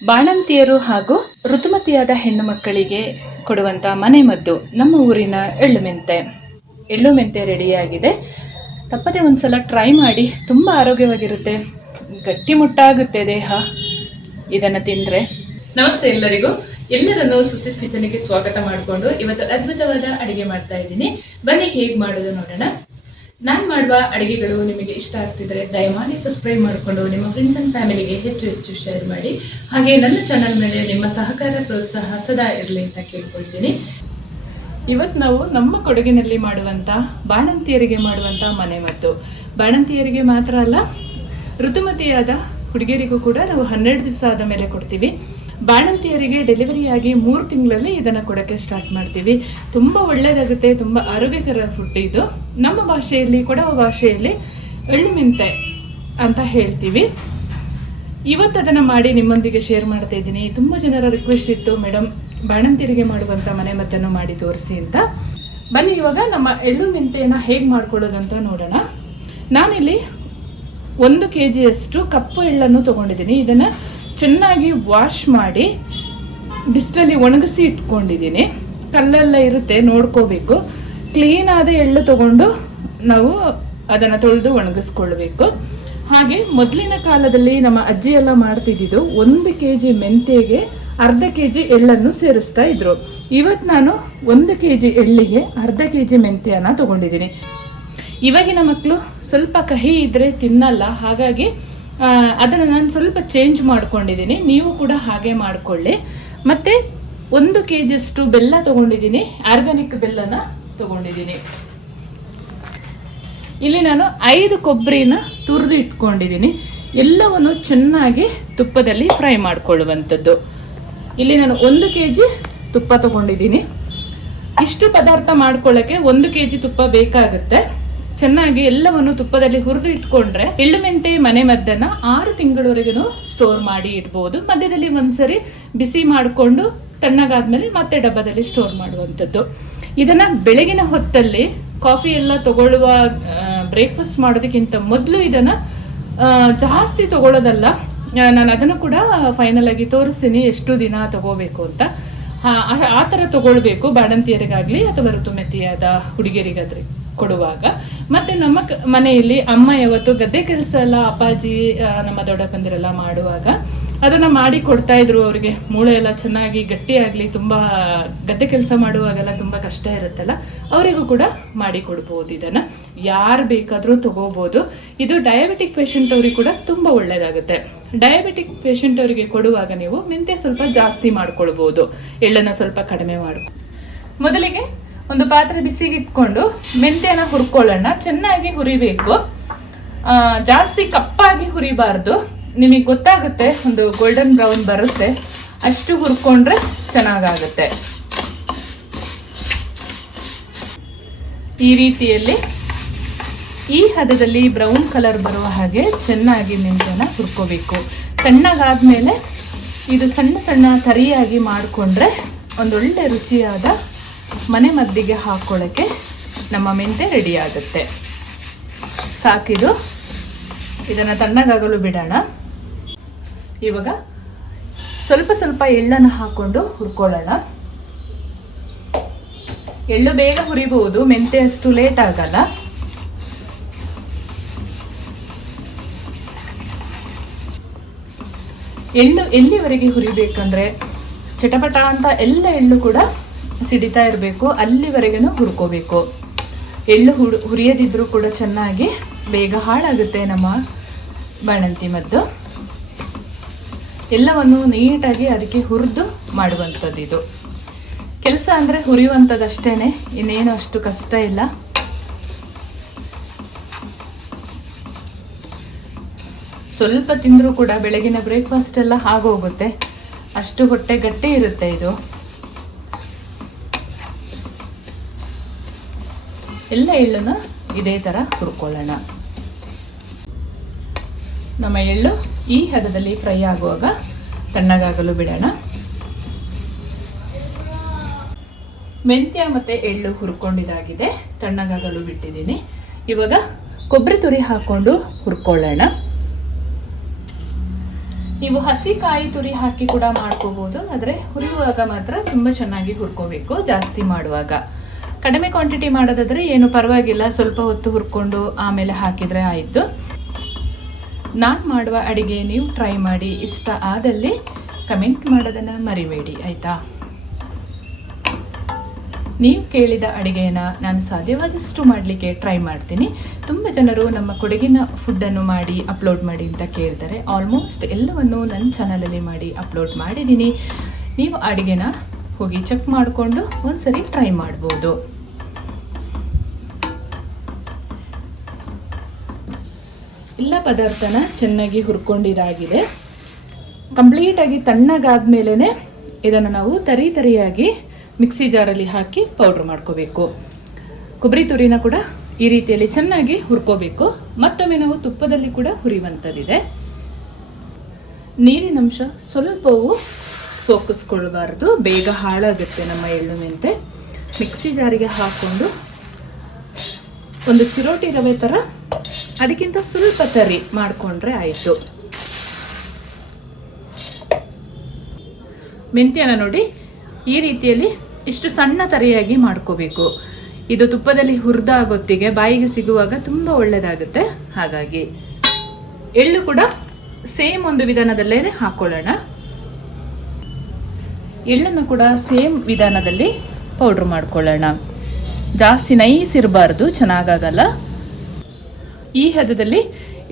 ಬಾಣಂತಿಯರು ಹಾಗೂ ಋತುಮತಿಯಾದ ಹೆಣ್ಣು ಮಕ್ಕಳಿಗೆ ಕೊಡುವಂಥ ಮನೆಮದ್ದು ನಮ್ಮ ಊರಿನ ಎಳ್ಳು ಮೆಂತೆ ರೆಡಿಯಾಗಿದೆ. ತಪ್ಪದೆ ಒಂದ್ಸಲ ಟ್ರೈ ಮಾಡಿ, ತುಂಬ ಆರೋಗ್ಯವಾಗಿರುತ್ತೆ, ಗಟ್ಟಿಮುಟ್ಟಾಗುತ್ತೆ ದೇಹ ಇದನ್ನು ತಿಂದರೆ. ನಮಸ್ತೆ ಎಲ್ಲರಿಗೂ, ಎಲ್ಲರನ್ನು ಸುಸಿಸ್ ಕಿಚನ್ಗೆ ಸ್ವಾಗತ ಮಾಡಿಕೊಂಡು ಇವತ್ತು ಅದ್ಭುತವಾದ ಅಡುಗೆ ಮಾಡ್ತಾ ಇದ್ದೀನಿ. ಬನ್ನಿ ಹೇಗೆ ಮಾಡೋದು ನೋಡೋಣ. ನಾನು ಮಾಡುವ ಅಡುಗೆಗಳು ನಿಮಗೆ ಇಷ್ಟ ಆಗ್ತಿದ್ರೆ ದಯಮಾಡಿ ಸಬ್ಸ್ಕ್ರೈಬ್ ಮಾಡಿಕೊಂಡು ನಿಮ್ಮ ಫ್ರೆಂಡ್ಸ್ ಆ್ಯಂಡ್ ಫ್ಯಾಮಿಲಿಗೆ ಹೆಚ್ಚು ಶೇರ್ ಮಾಡಿ. ಹಾಗೆ ನನ್ನ ಚಾನಲ್ ಮೇಲೆ ನಿಮ್ಮ ಸಹಕಾರ ಪ್ರೋತ್ಸಾಹ ಸದಾ ಇರಲಿ ಅಂತ ಕೇಳ್ಕೊಳ್ತೀನಿ. ಇವತ್ತು ನಾವು ನಮ್ಮ ಕೊಡಗಿನಲ್ಲಿ ಮಾಡುವಂಥ ಬಾಣಂತಿಯರಿಗೆ ಮಾಡುವಂಥ ಮನೆಮದ್ದು. ಬಾಣಂತಿಯರಿಗೆ ಮಾತ್ರ ಅಲ್ಲ, ಋತುಮತಿಯಾದ ಹುಡುಗಿಯರಿಗೂ ಕೂಡ ನಾವು 12 ದಿವಸ ಆದ ಮೇಲೆ ಕೊಡ್ತೀವಿ. ಬಾಣಂತಿಯರಿಗೆ ಡೆಲಿವರಿಯಾಗಿ 3 ತಿಂಗಳಲ್ಲಿ ಇದನ್ನು ಕೊಡೋಕ್ಕೆ ಸ್ಟಾರ್ಟ್ ಮಾಡ್ತೀವಿ. ತುಂಬ ಒಳ್ಳೆಯದಾಗುತ್ತೆ, ತುಂಬ ಆರೋಗ್ಯಕರ ಫುಡ್ ಇದು. ನಮ್ಮ ಭಾಷೆಯಲ್ಲಿ, ಕೊಡವ ಭಾಷೆಯಲ್ಲಿ ಎಳ್ಳು ಮೆಂತೆ ಅಂತ ಹೇಳ್ತೀವಿ. ಇವತ್ತು ಅದನ್ನು ಮಾಡಿ ನಿಮ್ಮೊಂದಿಗೆ ಶೇರ್ ಮಾಡ್ತಾ ಇದ್ದೀನಿ. ತುಂಬ ಜನರ ರಿಕ್ವೆಸ್ಟ್ ಇತ್ತು, ಮೇಡಮ್ ಬಾಣಂತಿಯರಿಗೆ ಮಾಡುವಂಥ ಮನೆಮದ್ದನ್ನು ಮಾಡಿ ತೋರಿಸಿ ಅಂತ. ಬನ್ನಿ ಇವಾಗ ನಮ್ಮ ಎಳ್ಳು ಮೆಂತೆಯನ್ನು ಹೇಗೆ ಮಾಡ್ಕೊಳ್ಳೋದು ಅಂತ ನೋಡೋಣ. ನಾನಿಲ್ಲಿ 1 kg ಕಪ್ಪು ಎಳ್ಳನ್ನು ತೊಗೊಂಡಿದ್ದೀನಿ. ಇದನ್ನು ಚೆನ್ನಾಗಿ ವಾಶ್ ಮಾಡಿ ಬಿಸಿಲಲ್ಲಿ ಒಣಗಿಸಿ ಇಟ್ಕೊಂಡಿದ್ದೀನಿ. ಕಲ್ಲೆಲ್ಲ ಇರುತ್ತೆ, ನೋಡ್ಕೋಬೇಕು. ಕ್ಲೀನಾದ ಎಳ್ಳು ತಗೊಂಡು ನಾವು ಅದನ್ನು ತೊಳೆದು ಒಣಗಿಸ್ಕೊಳ್ಬೇಕು. ಹಾಗೆ ಮೊದಲಿನ ಕಾಲದಲ್ಲಿ ನಮ್ಮ ಅಜ್ಜಿ ಎಲ್ಲ ಮಾಡ್ತಿದ್ದು 1 kg ಮೆಂತೆಗೆ ಅರ್ಧ kg ಎಳ್ಳನ್ನು ಸೇರಿಸ್ತಾ ಇದ್ರು. ಇವತ್ತು ನಾನು 1 kg ಎಳ್ಳಿಗೆ ಅರ್ಧ kg ಮೆಂತೆಯನ್ನು ತಗೊಂಡಿದ್ದೀನಿ. ಇವಾಗಿನ ಮಕ್ಕಳು ಸ್ವಲ್ಪ ಕಹಿ ಇದ್ರೆ ತಿನ್ನಲ್ಲ, ಹಾಗಾಗಿ ಅದನ್ನು ನಾನು ಸ್ವಲ್ಪ ಚೇಂಜ್ ಮಾಡ್ಕೊಂಡಿದ್ದೀನಿ. ನೀವು ಕೂಡ ಹಾಗೆ ಮಾಡಿಕೊಳ್ಳಿ. ಮತ್ತು 1 kg ಬೆಲ್ಲ ತೊಗೊಂಡಿದ್ದೀನಿ, ಆರ್ಗ್ಯಾನಿಕ್ ಬೆಲ್ಲನ ತೊಗೊಂಡಿದ್ದೀನಿ. ಇಲ್ಲಿ ನಾನು 5 ಕೊಬ್ಬರಿನ ತುರಿದು ಇಟ್ಕೊಂಡಿದ್ದೀನಿ. ಎಲ್ಲವನ್ನು ಚೆನ್ನಾಗಿ ತುಪ್ಪದಲ್ಲಿ ಫ್ರೈ ಮಾಡಿಕೊಳ್ಳುವಂಥದ್ದು. ಇಲ್ಲಿ ನಾನು 1 kg ತುಪ್ಪ ತೊಗೊಂಡಿದ್ದೀನಿ. ಇಷ್ಟು ಪದಾರ್ಥ ಮಾಡ್ಕೊಳ್ಳೋಕ್ಕೆ 1 kg ತುಪ್ಪ ಬೇಕಾಗುತ್ತೆ. ಚೆನ್ನಾಗಿ ಎಲ್ಲವನ್ನು ತುಪ್ಪದಲ್ಲಿ ಹುರಿದು ಇಟ್ಕೊಂಡ್ರೆ ಎಳ್ಳು ಮೆಂತೆ ಮನೆ ಮದ್ದನ್ನು 6 ತಿಂಗಳವರೆಗೂ ಸ್ಟೋರ್ ಮಾಡಿ ಇಡ್ಬೋದು. ಮಧ್ಯದಲ್ಲಿ ಒಂದ್ಸರಿ ಬಿಸಿ ಮಾಡಿಕೊಂಡು ತಣ್ಣಗಾದ್ಮೇಲೆ ಮತ್ತೆ ಡಬ್ಬದಲ್ಲಿ ಸ್ಟೋರ್ ಮಾಡುವಂಥದ್ದು. ಇದನ್ನ ಬೆಳಗಿನ ಹೊತ್ತಲ್ಲಿ ಕಾಫಿ ಎಲ್ಲ ತಗೊಳ್ಳುವ, ಬ್ರೇಕ್ಫಾಸ್ಟ್ ಮಾಡೋದಕ್ಕಿಂತ ಮೊದಲು ಇದನ್ನ ಜಾಸ್ತಿ ತಗೊಳ್ಳೋದಲ್ಲ. ನಾನು ಅದನ್ನು ಕೂಡ ಫೈನಲ್ ಆಗಿ ತೋರಿಸ್ತೀನಿ ಎಷ್ಟು ದಿನ ತಗೋಬೇಕು ಅಂತ. ಆ ಥರ ತಗೊಳ್ಬೇಕು, ಬಾಣಂತಿಯರಿಗಾಗಲಿ ಅಥವಾ ಋತುಮತಿಯಾದ ಹುಡುಗಿಯರಿಗಾದ್ರೆ ಕೊಡುವಾಗ. ಮತ್ತೆ ನಮ್ಮ ಮನೆಯಲ್ಲಿ ಅಮ್ಮ ಯಾವತ್ತು ಗದ್ದೆ ಕೆಲಸ ಎಲ್ಲ ಅಪ್ಪಾಜಿ ನಮ್ಮ ದೊಡ್ಡಪ್ಪಂದಿರೆಲ್ಲ ಮಾಡುವಾಗ ಅದನ್ನು ಮಾಡಿ ಕೊಡ್ತಾ ಇದ್ರು. ಅವರಿಗೆ ಮೂಳೆ ಎಲ್ಲ ಚೆನ್ನಾಗಿ ಗಟ್ಟಿಯಾಗಲಿ, ತುಂಬ ಗದ್ದೆ ಕೆಲಸ ಮಾಡುವಾಗೆಲ್ಲ ತುಂಬ ಕಷ್ಟ ಇರುತ್ತಲ್ಲ, ಅವರಿಗೂ ಕೂಡ ಮಾಡಿ ಕೊಡ್ಬೋದು. ಇದನ್ನು ಯಾರು ಬೇಕಾದರೂ ತಗೋಬೋದು. ಇದು ಡಯಾಬಿಟಿಕ್ ಪೇಷಂಟ್ ಅವ್ರಿಗೆ ಕೂಡ ತುಂಬ ಒಳ್ಳೆಯದಾಗುತ್ತೆ. ಡಯಾಬಿಟಿಕ್ ಪೇಷಂಟ್ ಅವರಿಗೆ ಕೊಡುವಾಗ ನೀವು ಮೆಂತೆ ಸ್ವಲ್ಪ ಜಾಸ್ತಿ ಮಾಡ್ಕೊಳ್ಬೋದು, ಎಳ್ಳನ್ನು ಸ್ವಲ್ಪ ಕಡಿಮೆ ಮಾಡ್ಕೊ. ಮೊದಲಿಗೆ ಒಂದು ಪಾತ್ರೆ ಬಿಸಿಗೆ ಇಟ್ಕೊಂಡು ಮೆಂತೆನ ಹುರ್ಕೊಳ್ಳೋಣ. ಚೆನ್ನಾಗಿ ಹುರಿಬೇಕು, ಜಾಸ್ತಿ ಕಪ್ಪಾಗಿ ಹುರಿಬಾರ್ದು. ನಿಮಗೆ ಗೊತ್ತಾಗುತ್ತೆ, ಒಂದು ಗೋಲ್ಡನ್ ಬ್ರೌನ್ ಬರುತ್ತೆ, ಅಷ್ಟು ಹುರ್ಕೊಂಡ್ರೆ ಚೆನ್ನಾಗಾಗುತ್ತೆ. ಈ ರೀತಿಯಲ್ಲಿ ಈ ಹದದಲ್ಲಿ ಬ್ರೌನ್ ಕಲರ್ ಬರುವ ಹಾಗೆ ಚೆನ್ನಾಗಿ ಮೆಂತೆನ ಹುರ್ಕೋಬೇಕು. ತಣ್ಣಗಾದ್ಮೇಲೆ ಇದು ಸಣ್ಣ ಸಣ್ಣ ತರಿಯಾಗಿ ಮಾಡಿಕೊಂಡ್ರೆ ಒಂದೊಳ್ಳೆ ರುಚಿಯಾದ ಮನೆ ಮದ್ದಿಗೆ ಹಾಕೊಳ್ಳೋಕ್ಕೆ ನಮ್ಮ ಮೆಂತೆ ರೆಡಿ ಆಗುತ್ತೆ. ಸಾಕಿದು, ಇದನ್ನು ತಣ್ಣಗಾಗಲು ಬಿಡೋಣ. ಇವಾಗ ಸ್ವಲ್ಪ ಸ್ವಲ್ಪ ಎಳ್ಳನ್ನು ಹಾಕ್ಕೊಂಡು ಹುರ್ಕೊಳ್ಳೋಣ. ಎಳ್ಳು ಬೇಗ ಹುರಿಬಹುದು, ಮೆಂತೆ ಅಷ್ಟು ಲೇಟ್ ಆಗಲ್ಲ. ಎಳ್ಳು ಎಲ್ಲಿವರೆಗೆ ಹುರಿಬೇಕಂದ್ರೆ ಚಟಪಟ ಅಂತ ಎಲ್ಲ ಎಳ್ಳು ಕೂಡ ಸಿಡಿತಾ ಇರಬೇಕು, ಅಲ್ಲಿವರೆಗೂ ಹುರ್ಕೋಬೇಕು. ಎಳ್ಳು ಹುರಿಯದಿದ್ರೂ ಕೂಡ ಚೆನ್ನಾಗಿ ಬೇಗ ಹಾಳಾಗುತ್ತೆ ನಮ್ಮ ಬಾಣಂತಿ ಮದ್ದು. ಎಲ್ಲವನ್ನು ನೀಟಾಗಿ ಅದಕ್ಕೆ ಹುರಿದು ಮಾಡುವಂಥದ್ದು ಇದು ಕೆಲಸ. ಅಂದರೆ ಹುರಿಯುವಂಥದ್ದಷ್ಟೇ, ಇನ್ನೇನು ಅಷ್ಟು ಕಷ್ಟ ಇಲ್ಲ. ಸ್ವಲ್ಪ ತಿಂದರೂ ಕೂಡ ಬೆಳಗಿನ ಬ್ರೇಕ್ಫಾಸ್ಟ್ ಎಲ್ಲ ಆಗೋಗುತ್ತೆ, ಅಷ್ಟು ಹೊಟ್ಟೆ ಗಟ್ಟಿ ಇರುತ್ತೆ ಇದು. ಎಲ್ಲ ಎಳ್ಳನ್ನು ಇದೇ ಥರ ಹುರ್ಕೊಳ್ಳೋಣ. ನಮ್ಮ ಎಳ್ಳು ಈ ಹದದಲ್ಲಿ ಫ್ರೈ ಆಗುವಾಗ ತಣ್ಣಗಾಗಲು ಬಿಡೋಣ. ಮೆಂತ್ಯ ಮತ್ತು ಎಳ್ಳು ಹುರ್ಕೊಂಡಿದ್ದಾಗಿದೆ, ತಣ್ಣಗಾಗಲು ಬಿಟ್ಟಿದ್ದೀನಿ. ಇವಾಗ ಕೊಬ್ಬರಿ ತುರಿ ಹಾಕ್ಕೊಂಡು ಹುರ್ಕೊಳ್ಳೋಣ. ನೀವು ಹಸಿ ಕಾಯಿ ತುರಿ ಹಾಕಿ ಕೂಡ ಮಾಡ್ಕೋಬಹುದು, ಆದರೆ ಹುರಿಯುವಾಗ ಮಾತ್ರ ತುಂಬ ಚೆನ್ನಾಗಿ ಹುರ್ಕೋಬೇಕು. ಜಾಸ್ತಿ ಮಾಡುವಾಗ ಕಡಿಮೆ ಕ್ವಾಂಟಿಟಿ ಮಾಡೋದಾದರೆ ಏನು ಪರವಾಗಿಲ್ಲ, ಸ್ವಲ್ಪ ಹೊತ್ತು ಹುರ್ಕೊಂಡು ಆಮೇಲೆ ಹಾಕಿದರೆ ಆಯಿತು. ನಾನು ಮಾಡುವ ಅಡಿಗೆ ನೀವು ಟ್ರೈ ಮಾಡಿ, ಇಷ್ಟ ಆದಲ್ಲಿ ಕಮೆಂಟ್ ಮಾಡೋದನ್ನು ಮರಿಬೇಡಿ ಆಯಿತಾ. ನೀವು ಕೇಳಿದ ಅಡುಗೆಯನ್ನು ನಾನು ಸಾಧ್ಯವಾದಷ್ಟು ಮಾಡಲಿಕ್ಕೆ ಟ್ರೈ ಮಾಡ್ತೀನಿ. ತುಂಬ ಜನರು ನಮ್ಮ ಕೊಡಗಿನ ಫುಡ್ಡನ್ನು ಮಾಡಿ ಅಪ್ಲೋಡ್ ಮಾಡಿ ಅಂತ ಕೇಳ್ತಾರೆ. ಆಲ್ಮೋಸ್ಟ್ ಎಲ್ಲವನ್ನು ನನ್ನ ಚಾನಲಲ್ಲಿ ಮಾಡಿ ಅಪ್ಲೋಡ್ ಮಾಡಿದ್ದೀನಿ. ನೀವು ಅಡುಗೆನ ಹೋಗಿ ಚೆಕ್ ಮಾಡಿಕೊಂಡು ಒಂದ್ಸರಿ ಟ್ರೈ ಮಾಡ್ಬೋದು. ಎಲ್ಲ ಪದಾರ್ಥನ ಚೆನ್ನಾಗಿ ಹುರ್ಕೊಂಡಿದ್ದಾಗಿದೆ. ಕಂಪ್ಲೀಟಾಗಿ ತಣ್ಣಗಾದ ಮೇಲೇ ಇದನ್ನು ನಾವು ತರಿಯಾಗಿ ಮಿಕ್ಸಿ ಜಾರಲ್ಲಿ ಹಾಕಿ ಪೌಡ್ರ್ ಮಾಡ್ಕೋಬೇಕು. ಕೊಬ್ಬರಿ ತುರಿನ ಕೂಡ ಈ ರೀತಿಯಲ್ಲಿ ಚೆನ್ನಾಗಿ ಹುರ್ಕೋಬೇಕು. ಮತ್ತೊಮ್ಮೆ ನಾವು ತುಪ್ಪದಲ್ಲಿ ಕೂಡ ಹುರಿಯುವಂಥದ್ದಿದೆ. ನೀರಿನಂಶ ಸ್ವಲ್ಪವೂ ಸೋಕಿಸ್ಕೊಳ್ಬಾರ್ದು, ಬೇಗ ಹಾಳಾಗುತ್ತೆ ನಮ್ಮ ಎಳ್ಳು ಮೆಂತೆ. ಮಿಕ್ಸಿ ಜಾರಿಗೆ ಹಾಕ್ಕೊಂಡು ಒಂದು ಚಿರೋಟಿ ರವೆ ಥರ ಅದಕ್ಕಿಂತ ಸ್ವಲ್ಪ ತರಿ ಮಾಡಿಕೊಂಡ್ರೆ ಆಯಿತು. ಮೆಂತ್ಯನ ನೋಡಿ ಈ ರೀತಿಯಲ್ಲಿ ಇಷ್ಟು ಸಣ್ಣ ತರಿಯಾಗಿ ಮಾಡ್ಕೋಬೇಕು. ಇದು ತುಪ್ಪದಲ್ಲಿ ಹುರಿದ ಹೊತ್ತಿಗೆ ಬಾಯಿಗೆ ಸಿಗುವಾಗ ತುಂಬ ಒಳ್ಳೆಯದಾಗುತ್ತೆ. ಹಾಗಾಗಿ ಎಳ್ಳು ಕೂಡ ಸೇಮ್ ಒಂದು ವಿಧಾನದಲ್ಲೇ ಹಾಕ್ಕೊಳ್ಳೋಣ. ಎಳ್ಳನ್ನು ಕೂಡ ಸೇಮ್ ವಿಧಾನದಲ್ಲಿ ಪೌಡ್ರ್ ಮಾಡ್ಕೊಳ್ಳೋಣ. ಜಾಸ್ತಿ ನೈಸ್ ಇರಬಾರ್ದು, ಚೆನ್ನಾಗಾಗಲ್ಲ. ಈ ಹದದಲ್ಲಿ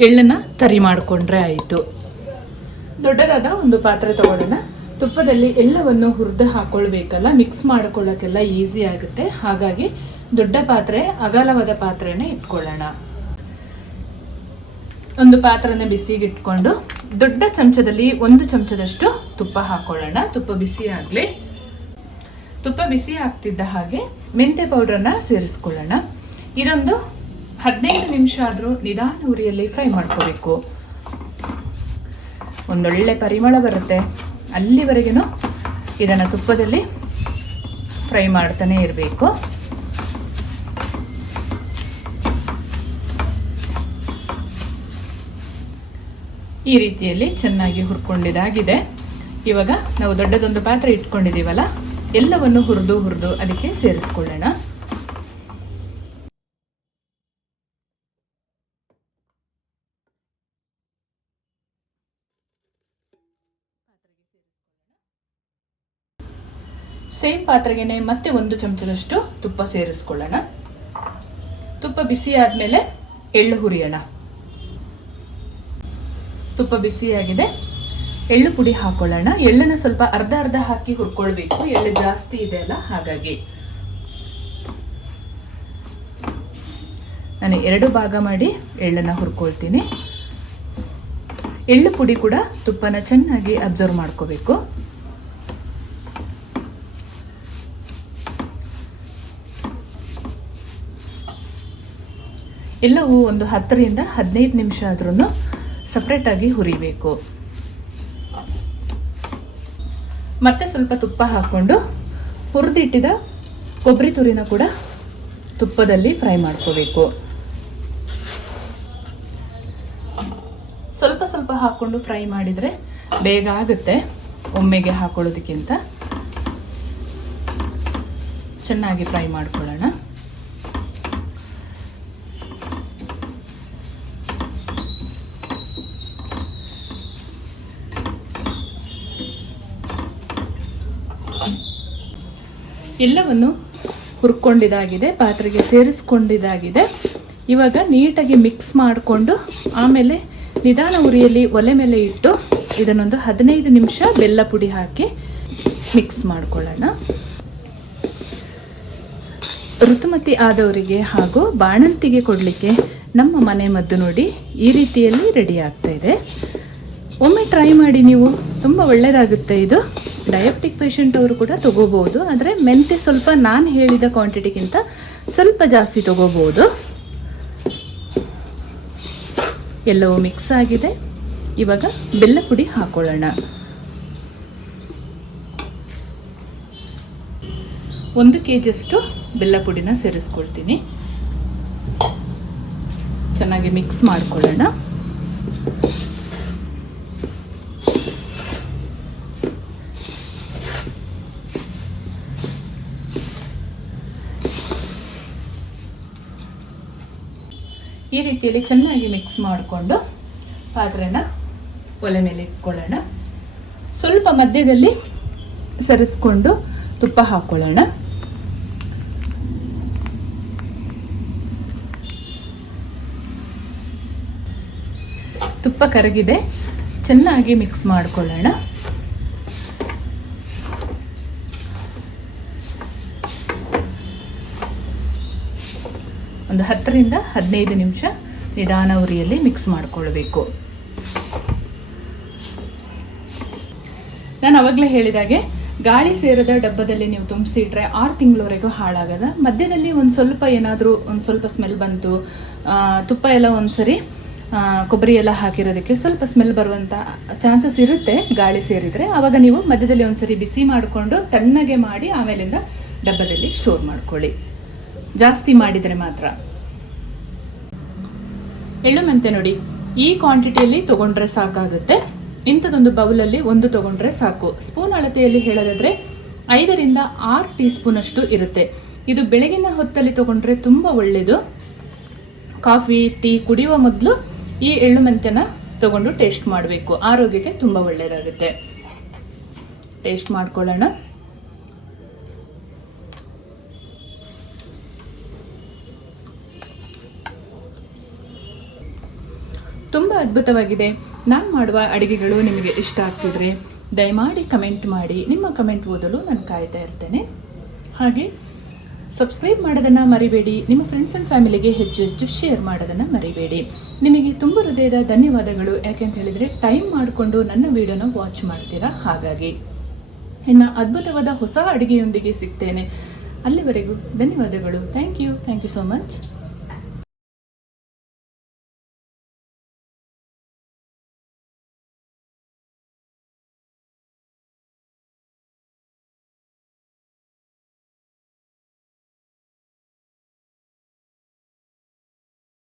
ಎಳ್ಳನ್ನು ತರಿ ಮಾಡಿಕೊಂಡ್ರೆ ಆಯಿತು. ದೊಡ್ಡದಾದ ಒಂದು ಪಾತ್ರೆ ತಗೊಳ್ಳೋಣ. ತುಪ್ಪದಲ್ಲಿ ಎಲ್ಲವನ್ನು ಹುರಿದು ಹಾಕ್ಕೊಳ್ಬೇಕಲ್ಲ, ಮಿಕ್ಸ್ ಮಾಡ್ಕೊಳ್ಳೋಕ್ಕೆಲ್ಲ ಈಸಿ ಆಗುತ್ತೆ. ಹಾಗಾಗಿ ದೊಡ್ಡ ಪಾತ್ರೆ, ಅಗಲವಾದ ಪಾತ್ರೆನೇ ಇಟ್ಕೊಳ್ಳೋಣ. ಒಂದು ಪಾತ್ರೆನ ಬಿಸಿಗೆ ಇಟ್ಕೊಂಡು ದೊಡ್ಡ ಚಮಚದಲ್ಲಿ 1 ಚಮಚದಷ್ಟು ತುಪ್ಪ ಹಾಕ್ಕೊಳ್ಳೋಣ. ತುಪ್ಪ ಬಿಸಿ ಆಗಲಿ. ತುಪ್ಪ ಬಿಸಿ ಆಗ್ತಿದ್ದ ಹಾಗೆ ಮೆಂತೆ ಪೌಡ್ರನ್ನ ಸೇರಿಸ್ಕೊಳ್ಳೋಣ. ಇದೊಂದು 15 ನಿಮಿಷ ಆದರೂ ನಿಧಾನ ಉರಿಯಲ್ಲಿ ಫ್ರೈ ಮಾಡ್ಕೋಬೇಕು. ಒಂದೊಳ್ಳೆ ಪರಿಮಳ ಬರುತ್ತೆ. ಅಲ್ಲಿವರೆಗೂ ಇದನ್ನು ತುಪ್ಪದಲ್ಲಿ ಫ್ರೈ ಮಾಡ್ತಾನೆ ಇರಬೇಕು. ಈ ರೀತಿಯಲ್ಲಿ ಚೆನ್ನಾಗಿ ಹುರ್ಕೊಂಡಿದ್ದಾಗಿದೆ. ಇವಾಗ ನಾವು ದೊಡ್ಡದೊಂದು ಪಾತ್ರೆ ಇಟ್ಕೊಂಡಿದ್ದೀವಲ್ಲ, ಎಲ್ಲವನ್ನು ಹುರಿದು ಅದಕ್ಕೆ ಸೇರಿಸ್ಕೊಳ್ಳೋಣ. ಸೇಮ್ ಪಾತ್ರೆಗೆ ಮತ್ತೆ 1 ಚಮಚದಷ್ಟು ತುಪ್ಪ ಸೇರಿಸ್ಕೊಳ್ಳೋಣ. ತುಪ್ಪ ಬಿಸಿ ಆದಮೇಲೆ ಎಳ್ಳು ಹುರಿಯೋಣ. ತುಪ್ಪ ಬಿಸಿಯಾಗಿದೆ, ಎಳ್ಳು ಪುಡಿ ಹಾಕೊಳ್ಳೋಣ. ಎಳ್ಳನ್ನು ಸ್ವಲ್ಪ ಅರ್ಧ ಹಾಕಿ ಹುರ್ಕೊಳ್ಬೇಕು, ಎಳ್ಳು ಜಾಸ್ತಿ ಇದೆ ಅಲ್ಲ, ಹಾಗಾಗಿ ನಾನು 2 ಭಾಗ ಮಾಡಿ ಎಳ್ಳನ್ನು ಹುರ್ಕೊಳ್ತೀನಿ. ಎಳ್ಳು ಪುಡಿ ಕೂಡ ತುಪ್ಪನ ಚೆನ್ನಾಗಿ ಅಬ್ಸರ್ವ್ ಮಾಡ್ಕೋಬೇಕು. ಎಲ್ಲವೂ ಒಂದು 10 ರಿಂದ 15 ನಿಮಿಷ ಆದ್ರೂ ಸಪ್ರೇಟಾಗಿ ಹುರಿಬೇಕು. ಮತ್ತೆ ಸ್ವಲ್ಪ ತುಪ್ಪ ಹಾಕ್ಕೊಂಡು ಹುರಿದಿಟ್ಟಿದ ಕೊಬ್ಬರಿ ತುರಿನ ಕೂಡ ತುಪ್ಪದಲ್ಲಿ ಫ್ರೈ ಮಾಡ್ಕೋಬೇಕು. ಸ್ವಲ್ಪ ಹಾಕ್ಕೊಂಡು ಫ್ರೈ ಮಾಡಿದರೆ ಬೇಗ ಆಗುತ್ತೆ, ಒಮ್ಮೆಗೆ ಹಾಕೊಳ್ಳೋದಕ್ಕಿಂತ. ಚೆನ್ನಾಗಿ ಫ್ರೈ ಮಾಡ್ಕೊಳ್ಳೋಣ. ಎಲ್ಲವನ್ನು ಹುರ್ಕೊಂಡಿದ್ದಾಗಿದೆ, ಪಾತ್ರೆಗೆ ಸೇರಿಸ್ಕೊಂಡಿದ್ದಾಗಿದೆ. ಇವಾಗ ನೀಟಾಗಿ ಮಿಕ್ಸ್ ಮಾಡಿಕೊಂಡು ಆಮೇಲೆ ನಿಧಾನ ಉರಿಯಲ್ಲಿ ಒಲೆ ಮೇಲೆ ಇಟ್ಟು ಇದನ್ನೊಂದು 15 ನಿಮಿಷ ಬೆಲ್ಲ ಪುಡಿ ಹಾಕಿ ಮಿಕ್ಸ್ ಮಾಡ್ಕೊಳ್ಳೋಣ. ಋತುಮತಿ ಆದವರಿಗೆ ಹಾಗೂ ಬಾಣಂತಿಗೆ ಕೊಡಲಿಕ್ಕೆ ನಮ್ಮ ಮನೆ ಮದ್ದು ನೋಡಿ ಈ ರೀತಿಯಲ್ಲಿ ರೆಡಿ ಆಗ್ತಾ ಇದೆ. ಒಮ್ಮೆ ಟ್ರೈ ಮಾಡಿ ನೀವು, ತುಂಬ ಒಳ್ಳೆಯದಾಗುತ್ತೆ. ಇದು ಡಯಾಬಿಟಿಕ್ ಪೇಷಂಟ್ ಅವರು ಕೂಡ ತಗೋಬಹುದು, ಆದರೆ ಮೆಂತೆ ಸ್ವಲ್ಪ ನಾನು ಹೇಳಿದ ಕ್ವಾಂಟಿಟಿಗಿಂತ ಸ್ವಲ್ಪ ಜಾಸ್ತಿ ತಗೋಬಹುದು. ಎಲ್ಲವೂ ಮಿಕ್ಸ್ ಆಗಿದೆ. ಇವಾಗ ಬೆಲ್ಲ ಪುಡಿ ಹಾಕೊಳ್ಳೋಣ. 1 kg ಬೆಲ್ಲ ಪುಡಿನ ಸೇರಿಸ್ಕೊಳ್ತೀನಿ. ಚೆನ್ನಾಗಿ ಮಿಕ್ಸ್ ಮಾಡ್ಕೊಳ್ಳೋಣ. ಈ ರೀತಿಯಲ್ಲಿ ಚೆನ್ನಾಗಿ ಮಿಕ್ಸ್ ಮಾಡಿಕೊಂಡು ಪಾತ್ರೆನ ಒಲೆ ಮೇಲೆ ಇಟ್ಕೊಳ್ಳೋಣ. ಸ್ವಲ್ಪ ಮಧ್ಯದಲ್ಲಿ ಸರಿಸ್ಕೊಂಡು ತುಪ್ಪ ಹಾಕ್ಕೊಳ್ಳೋಣ. ತುಪ್ಪ ಕರಗಿದೆ, ಚೆನ್ನಾಗಿ ಮಿಕ್ಸ್ ಮಾಡಿಕೊಳ್ಳೋಣ. ಒಂದು 10 ರಿಂದ 15 ನಿಮಿಷ ನಿಧಾನ ಉರಿಯಲ್ಲಿ ಮಿಕ್ಸ್ ಮಾಡಿಕೊಳ್ಬೇಕು. ನಾನು ಅವಾಗಲೇ ಹೇಳಿದಾಗೆ ಗಾಳಿ ಸೇರದ ಡಬ್ಬದಲ್ಲಿ ನೀವು ತುಂಬಿಸಿಟ್ರೆ 6 ತಿಂಗಳವರೆಗೂ ಹಾಳಾಗದ. ಮಧ್ಯದಲ್ಲಿ ಒಂದು ಸ್ವಲ್ಪ ಸ್ಮೆಲ್ ಬಂತು, ತುಪ್ಪ ಎಲ್ಲ ಒಂದ್ಸರಿ ಕೊಬ್ಬರಿ ಎಲ್ಲ ಹಾಕಿರೋದಕ್ಕೆ ಸ್ವಲ್ಪ ಸ್ಮೆಲ್ ಬರುವಂಥ ಚಾನ್ಸಸ್ ಇರುತ್ತೆ ಗಾಳಿ ಸೇರಿದರೆ. ಆವಾಗ ನೀವು ಮಧ್ಯದಲ್ಲಿ ಒಂದ್ಸರಿ ಬಿಸಿ ಮಾಡಿಕೊಂಡು ತಣ್ಣಗೆ ಮಾಡಿ ಆಮೇಲಿಂದ ಡಬ್ಬದಲ್ಲಿ ಸ್ಟೋರ್ ಮಾಡ್ಕೊಳ್ಳಿ, ಜಾಸ್ತಿ ಮಾಡಿದರೆ ಮಾತ್ರ. ಎಳ್ಳು ಮೆಂತೆ ನೋಡಿ, ಈ ಕ್ವಾಂಟಿಟಿಯಲ್ಲಿ ತೊಗೊಂಡ್ರೆ ಸಾಕಾಗುತ್ತೆ. ಇಂಥದ್ದೊಂದು ಬೌಲಲ್ಲಿ ಒಂದು ತೊಗೊಂಡ್ರೆ ಸಾಕು. ಸ್ಪೂನ್ ಅಳತೆಯಲ್ಲಿ ಹೇಳೋದಾದರೆ 5 ರಿಂದ 6 ಟೀ ಸ್ಪೂನ್ ಅಷ್ಟು ಇರುತ್ತೆ. ಇದು ಬೆಳಗಿನ ಹೊತ್ತಲ್ಲಿ ತೊಗೊಂಡ್ರೆ ತುಂಬ ಒಳ್ಳೆಯದು. ಕಾಫಿ ಟೀ ಕುಡಿಯುವ ಮೊದಲು ಈ ಎಳ್ಳು ಮೆಂತೆನ ತೊಗೊಂಡು ಟೇಸ್ಟ್ ಮಾಡಬೇಕು, ಆರೋಗ್ಯಕ್ಕೆ ತುಂಬ ಒಳ್ಳೆಯದಾಗುತ್ತೆ. ಟೇಸ್ಟ್ ಮಾಡ್ಕೊಳ್ಳೋಣ. ತುಂಬ ಅದ್ಭುತವಾಗಿದೆ. ನಾನು ಮಾಡುವ ಅಡುಗೆಗಳು ನಿಮಗೆ ಇಷ್ಟ ಆಗ್ತಿದ್ರೆ ದಯಮಾಡಿ ಕಮೆಂಟ್ ಮಾಡಿ. ನಿಮ್ಮ ಕಮೆಂಟ್ ಓದಲು ನಾನು ಕಾಯ್ತಾ ಇರ್ತೇನೆ. ಹಾಗೆ ಸಬ್ಸ್ಕ್ರೈಬ್ ಮಾಡೋದನ್ನು ಮರಿಬೇಡಿ. ನಿಮ್ಮ ಫ್ರೆಂಡ್ಸ್ ಆ್ಯಂಡ್ ಫ್ಯಾಮಿಲಿಗೆ ಹೆಚ್ಚು ಹೆಚ್ಚು ಶೇರ್ ಮಾಡೋದನ್ನು ಮರಿಬೇಡಿ. ನಿಮಗೆ ತುಂಬ ಹೃದಯದ ಧನ್ಯವಾದಗಳು. ಯಾಕೆಂತ ಹೇಳಿದರೆ ಟೈಮ್ ಮಾಡಿಕೊಂಡು ನನ್ನ ವಿಡಿಯೋನ ವಾಚ್ ಮಾಡ್ತೀರಾ. ಹಾಗಾಗಿ ಇನ್ನು ಅದ್ಭುತವಾದ ಹೊಸ ಅಡುಗೆಯೊಂದಿಗೆ ಸಿಗ್ತೇನೆ. ಅಲ್ಲಿವರೆಗೂ ಧನ್ಯವಾದಗಳು. Thank you so much.